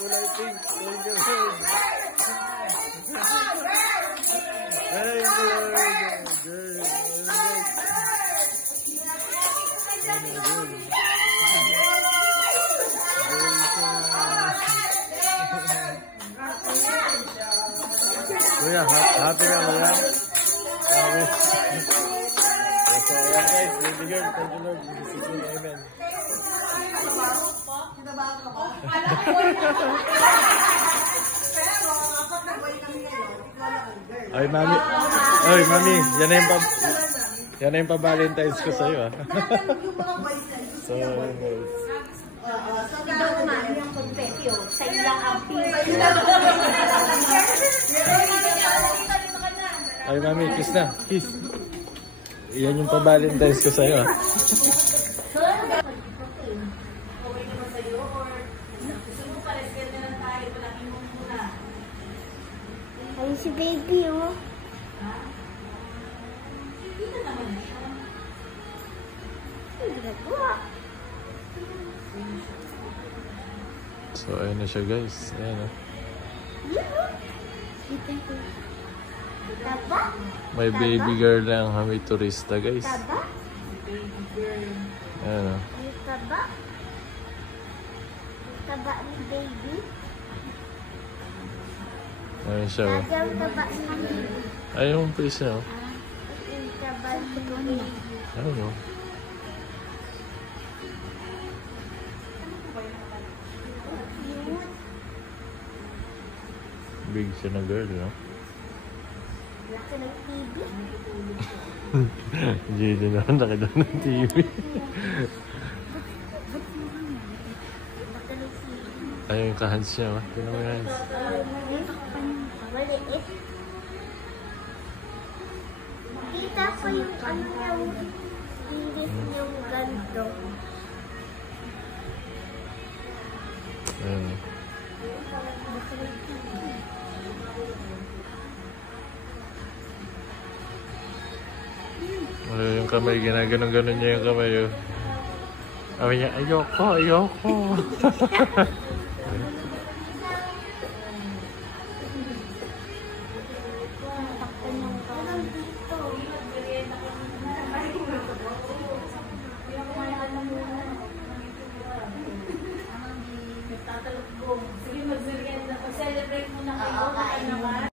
kulay pink. Thank you, Lord. Thank you, Lord. Kuya, happy ka ba yan? Happy. So, ayan guys, baby girl, thank you Lord. Amen. Ay, mami. Ay, mami, yan na yung pa-Valentine's ko sa'yo, ah. So, guys. Ikaw naman yung kompetyo. Sa ilang amping. Ay, mami, kiss na. Kiss. Yan yung pa-Valentine's ko sa'yo, ah. Ay, si baby, oh. So, ayun na siya guys. Ayan, oh. Taba? May baby girl lang kami turista guys. Taba? Ayan, oh. May taba? Taba ni baby? Ayun siya, oh. Yung taba ni baby. Ayun yung face niya, oh. Yung taba ni baby. Ayun, oh. Big siya na girl, no? Laki ng TV. Gino na nakita ng TV. Ayun yung kahans niya, oh. Tignan mo yung hands. Maliit. Kita ko yung ano yung ilis yung ganito. Ayun, oh. Yung kamay, ginaganon-ganon niya yung kamay, oh. Sabi niya, ayoko, ayoko. Sige, mag-celebrate muna kayo.